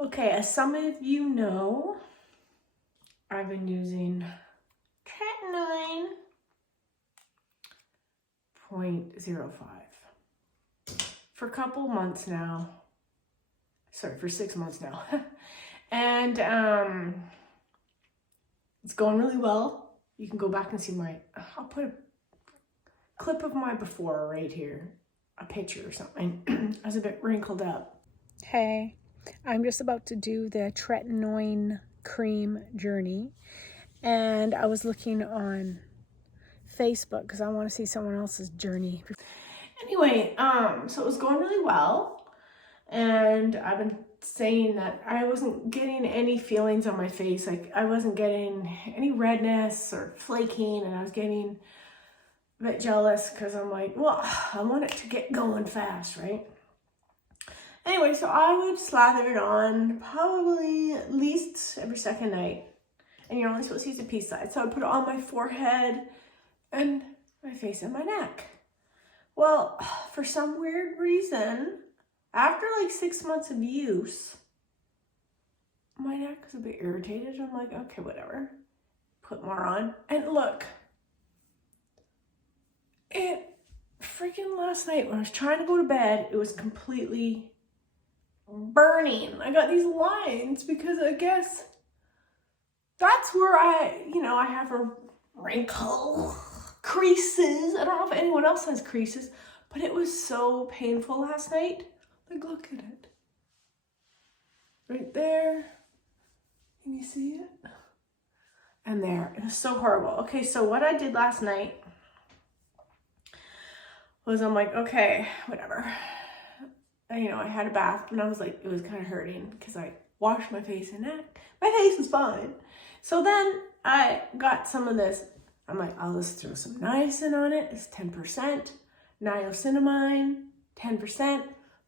Okay, as some of you know, I've been using Tretinoin 0.05 for a couple months now. Sorry, for 6 months now. And it's going really well. You can go back and see I'll put a clip of my before right here, a picture or something. I was a bit wrinkled up. Hey, I'm just about to do the Tretinoin cream journey, and I was looking on Facebook because I want to see someone else's journey. Anyway, so it was going really well, and I've been saying that I wasn't getting any feelings on my face. Like I wasn't getting any redness or flaking, and I was getting a bit jealous because I'm like, well, I want it to get going fast, right? Anyway, so I would slather it on probably at least every second night. And you're only supposed to use a piece size. So I would put it on my forehead and my face and my neck. Well, for some weird reason, after like 6 months of use, my neck was a bit irritated. I'm like, okay, whatever. Put more on. And look, it freaking last night when I was trying to go to bed, it was completely burning. I got these lines because I guess that's where I have a wrinkle, creases. I don't know if anyone else has creases, but it was so painful last night. Like, look at it. Right there. Can you see it? And there. It was so horrible. Okay, so what I did last night was I'm like, okay, whatever. I had a bath and I was like, it was kind of hurting because I washed my face and neck. My face was fine. So then I got some of this. I'm like, I'll just throw some niacin on it. It's 10%. Niacinamide, 10%.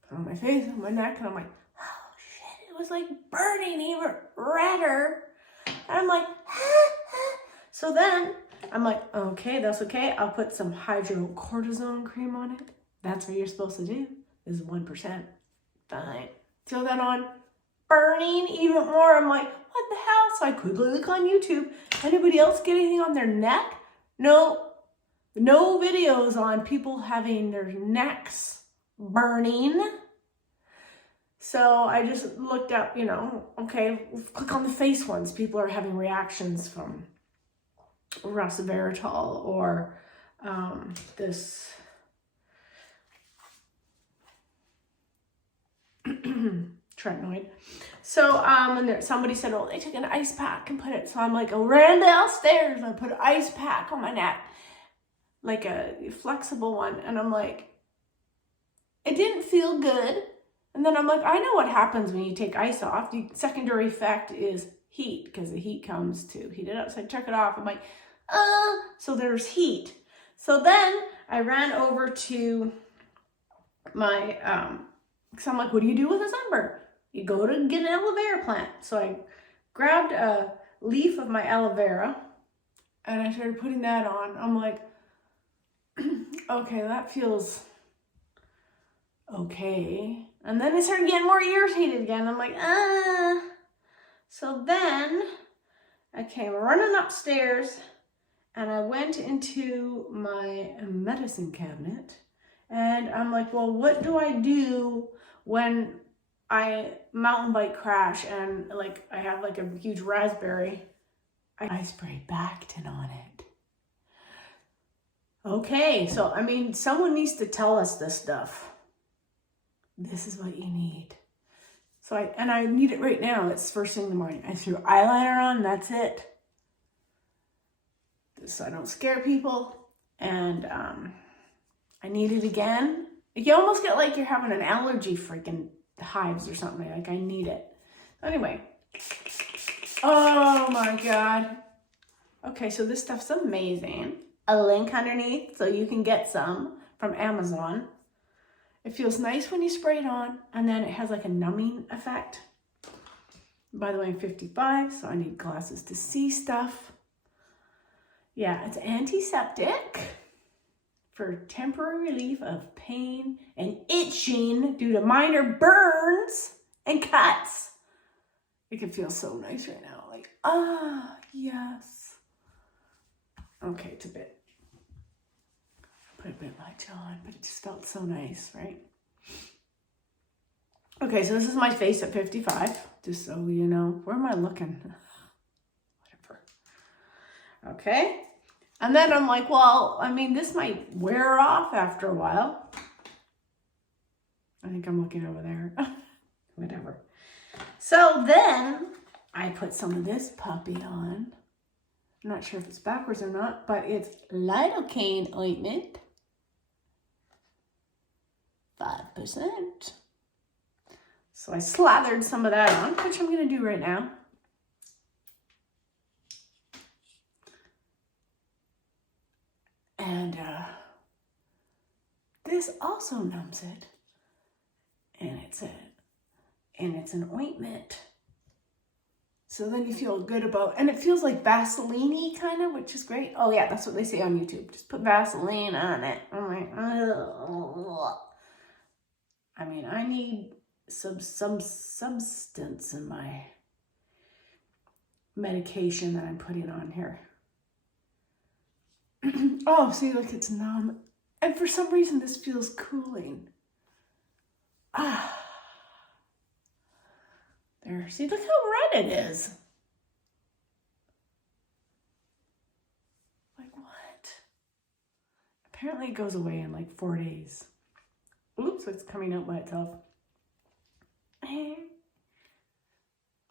Put on my face and my neck. And I'm like, oh shit, it was like burning even redder. And I'm like, So then I'm like, okay, that's okay. I'll put some hydrocortisone cream on it. That's what you're supposed to do. Is 1%. Fine. Throw that on. Burning even more. I'm like, what the hell? So I quickly look on YouTube. Anybody else get anything on their neck? No. No videos on people having their necks burning. So I just looked up, okay, click on the face ones. People are having reactions from resveratrol or this Tretinoin. So and somebody said, oh, they took an ice pack and put it. So I'm like, I ran downstairs and I put an ice pack on my neck, like a flexible one. And I'm like, it didn't feel good. And then I'm like, I know what happens when you take ice off. The secondary effect is heat, because the heat comes to heat it up. So I took it off. I'm like, so there's heat. So then I ran over to my so I'm like, what do you do with a sunburn? You go to get an aloe vera plant. So I grabbed a leaf of my aloe vera and I started putting that on. I'm like, okay, that feels okay. And then I started getting more irritated again. I'm like, So then I came running upstairs and I went into my medicine cabinet and I'm like, well, what do I do when I mountain bike crash and like I have like a huge raspberry? I sprayed Bactin on it. Okay, so I mean, someone needs to tell us this stuff. This is what you need. So I need it right now. It's first thing in the morning. I threw eyeliner on, that's it. So I don't scare people. And I need it again. You almost get like you're having an allergy freaking hives or something. Like I need it. Anyway. Oh my God. Okay, so this stuff's amazing. A link underneath so you can get some from Amazon. It feels nice when you spray it on, and then it has like a numbing effect. By the way, I'm 55, so I need glasses to see stuff. Yeah, it's antiseptic for temporary relief of pain and itching due to minor burns and cuts. Like, it feels so nice right now. Like, yes. Okay, it's a bit, put a bit much on, but it just felt so nice, right? Okay, so this is my face at 55, just so you know. Where am I looking? Whatever. Okay. And then I'm like, well, I mean, this might wear off after a while. I think I'm looking over there. Whatever. So then I put some of this puppy on. I'm not sure if it's backwards or not, but it's lidocaine ointment. 5%. So I slathered some of that on, which I'm going to do right now. And this also numbs it. And it's an ointment. So then you feel good about, and it feels like Vaseline-y kind of, which is great. Oh yeah, that's what they say on YouTube. Just put Vaseline on it. I'm like, ugh. I mean, I need some substance in my medication that I'm putting on here. Oh, see, look, it's numb. And for some reason, this feels cooling. There, see, look how red it is. Like, what? Apparently it goes away in like 4 days. Oops, it's coming out by itself.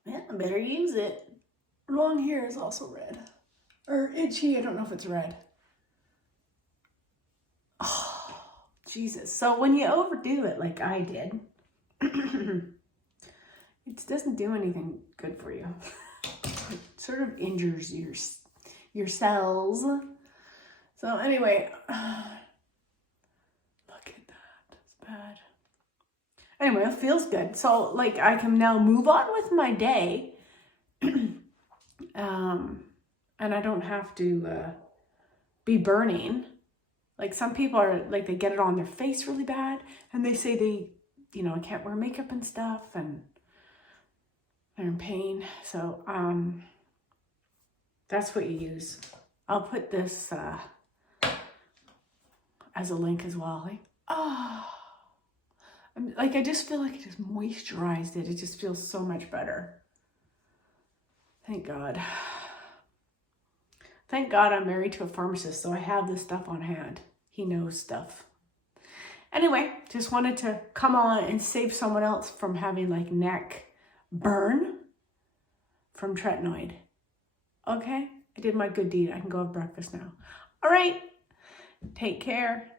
Yeah, I better use it. Long hair is also red. Or itchy, I don't know if it's red. Oh, Jesus. So when you overdo it like I did, it doesn't do anything good for you. It sort of injures your cells. So anyway, look at that. That's bad. Anyway, it feels good. So like I can now move on with my day. And I don't have to be burning. Like some people are like, they get it on their face really bad and they say they, you know, can't wear makeup and stuff and they're in pain. So that's what you use. I'll put this as a link as well. Like, like I just feel like it just moisturized it. It just feels so much better. Thank God. Thank God I'm married to a pharmacist, so I have this stuff on hand. He knows stuff. Anyway, just wanted to come on and save someone else from having like neck burn from Tretinoin. Okay, I did my good deed. I can go have breakfast now. All right, take care.